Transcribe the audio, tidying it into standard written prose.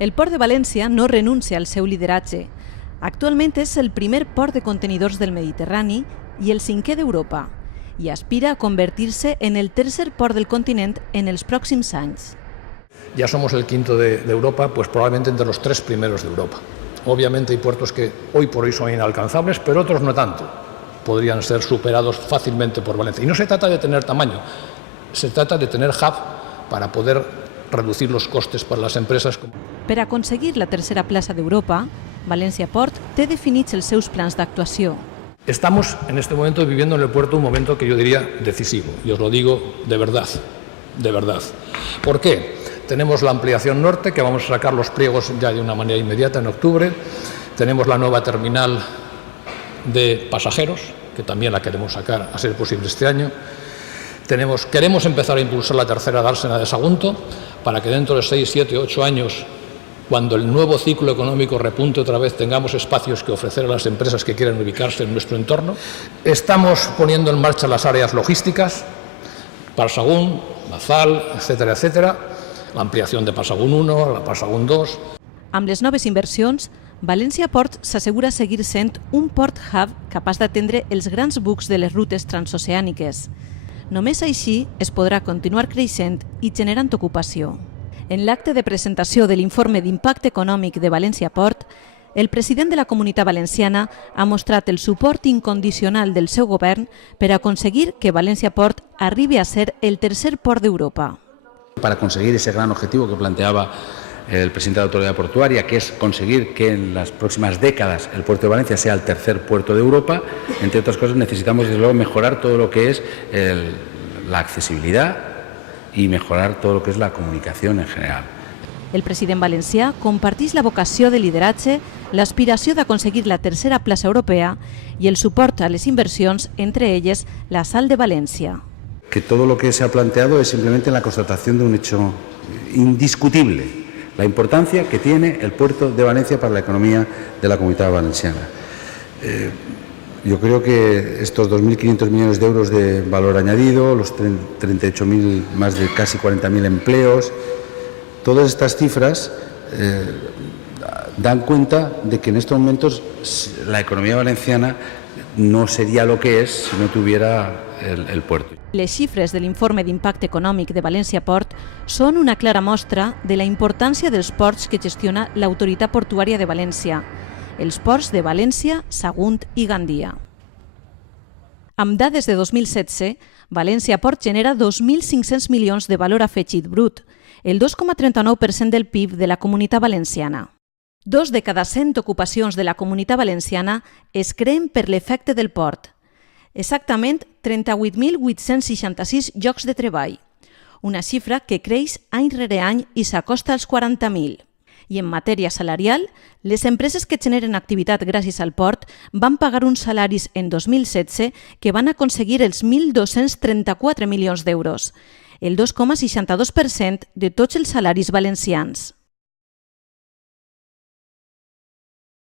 El Port de València no renuncia al seu lideratge. Actualment és el primer port de contenidors del Mediterrani i el 5è d'Europa, i aspira a convertir-se en el tercer port del continent en els pròxims anys. Ya somos el 5º de Europa, pues probablemente entre los 3 primeros de Europa. Obviamente hay puertos que hoy por hoy son inalcanzables, pero otros no tanto. Podrían ser superados fácilmente por Valencia. Y no se trata de tener tamaño, se trata de tener hub para poder reducir los costes para las empresas. Per aconseguir la tercera plaça d'Europa, València Port té definits els seus plans d'actuació. Estamos en este momento viviendo en el puerto un momento que yo diría decisivo, y os lo digo de verdad, de verdad. ¿Por qué? Tenemos la ampliación norte, que vamos a sacar los pliegos ya de una manera inmediata en octubre. Tenemos la nueva terminal de pasajeros, que también la queremos sacar a ser posible este año. Queremos empezar a impulsar la tercera dársena de Sagunto para que dentro de 6, 7, 8 años, cuando el nuevo ciclo económico repunte otra vez, tengamos espacios que ofrecer a las empresas que quieran ubicarse en nuestro entorno. Estamos poniendo en marcha las áreas logísticas, Parsagún, Mazal, etcétera, etcétera, la ampliación de Parsagún 1, la Parsagún 2. Amb les noves inversions, València Port s'assegura seguir sent un port hub capaç d'atendre els grans bucs de les rutes transoceàniques. Només així es podrà continuar creixent i generant ocupació. En l'acte de presentació de l'informe d'impacte econòmic de València Port, el president de la Comunitat Valenciana ha mostrat el suport incondicional del seu govern per aconseguir que València Port arribi a ser el tercer port d'Europa. Para conseguir ese gran objetivo que planteaba el presidente de la Autoridad Portuaria, que es conseguir que en las próximas décadas el puerto de Valencia sea el tercer puerto de Europa, entre otras cosas necesitamos desde luego mejorar todo lo que es la accesibilidad y mejorar todo lo que es la comunicación en general. El president valencià comparteix la vocació de lideratge, l'aspiració d'aconseguir la tercera plaça europea i el suport a les inversions, entre elles la Sal de València. Que todo lo que se ha planteado es simplemente la constatación de un hecho indiscutible, la importancia que tiene el puerto de Valencia para la economía de la Comunidad Valenciana. Yo creo que estos 2.500 millones de euros de valor añadido, los 38.000, más de casi 40.000 empleos, todas estas cifras dan cuenta de que en estos momentos la economía valenciana no sería lo que es si no tuviera el puerto. Les xifres de l'informe d'impacte econòmic de València Port són una clara mostra de la importància dels ports que gestiona l'Autoritat Portuària de València, els ports de València, Sagunt i Gandia. Amb dades de 2016, València Port genera 2.500 milions de valor afegit brut, el 2,39% del PIB de la Comunitat Valenciana. 2 de cada 100 ocupacions de la Comunitat Valenciana es creen per l'efecte del port. Exactament 38.866 llocs de treball, una xifra que creix any rere any i s'acosta als 40.000. I en matèria salarial, les empreses que generen activitat gràcies al port van pagar uns salaris en 2016 que van aconseguir els 1.234 milions d'euros, el 2,62% de tots els salaris valencians.